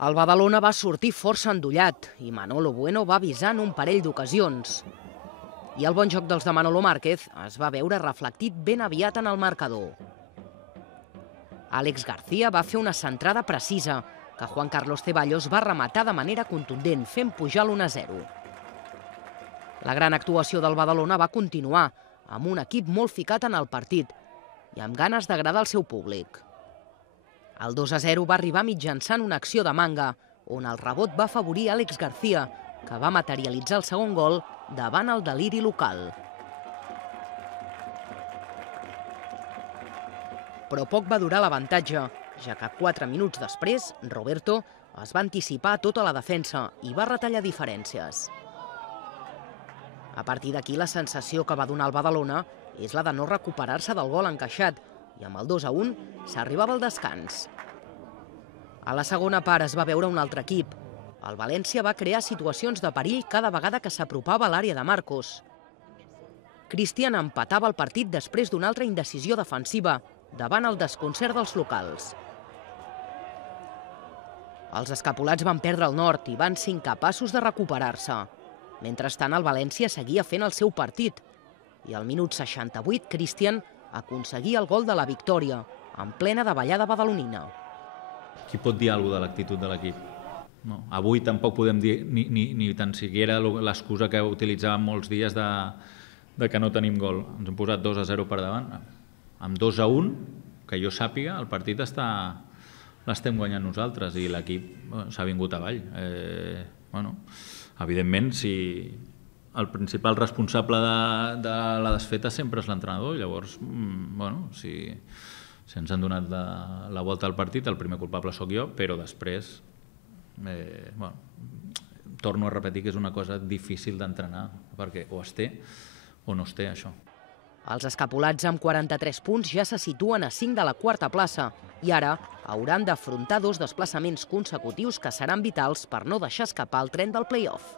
El Badalona va sortir força endollat i Manolo Bueno va avisar en un parell d'ocasions. I el bon joc dels de Manolo Márquez es va veure reflectit ben aviat en el marcador. Àlex García va fer una centrada precisa que Juan Carlos Ceballos va rematar de manera contundent, fent pujar l'1-0. La gran actuació del Badalona va continuar, amb un equip molt ficat en el partit i amb ganes d'agradar al seu públic. El 2-0 va arribar mitjançant una acció de Manga, on el rebot va afavorir Àlex García, que va materialitzar el segon gol davant el deliri local. Però poc va durar l'avantatge, ja que 4 minuts després, Roberto es va anticipar a tota la defensa i va retallar diferències. A partir d'aquí, la sensació que va donar el Badalona és la de no recuperar-se del gol encaixat, i amb el 2-1 s'arribava al descans. A la segona part es va veure un altre equip. El València va crear situacions de perill cada vegada que s'apropava a l'àrea de Marcos. Cristian empatava el partit després d'una altra indecisió defensiva, davant el desconcert dels locals. Els escapulats van perdre el nord i van ser incapaços de recuperar-se. Mentrestant, el València seguia fent el seu partit i al minut 68 Cristian aconseguia el gol de la victòria, en plena davallada badalonina. Qui pot dir alguna cosa de l'actitud de l'equip? No. Avui tampoc podem dir ni tan siquiera l'excusa que utilitzàvem molts dies de que no tenim gol. Ens hem posat 2-0 per davant. Amb 2-1, que jo sàpiga, el partit l'estem guanyant nosaltres i l'equip s'ha vingut avall. Evidentment, si el principal responsable de la desfeta sempre és l'entrenador, llavors, si ens han donat la volta al partit, el primer culpable sóc jo, però després, torno a repetir que és una cosa difícil d'entrenar, perquè o es té o no es té, això. Els escapulats amb 43 punts ja se situen a 5 de la quarta plaça i ara hauran d'afrontar 2 desplaçaments consecutius que seran vitals per no deixar escapar el tren del play-off.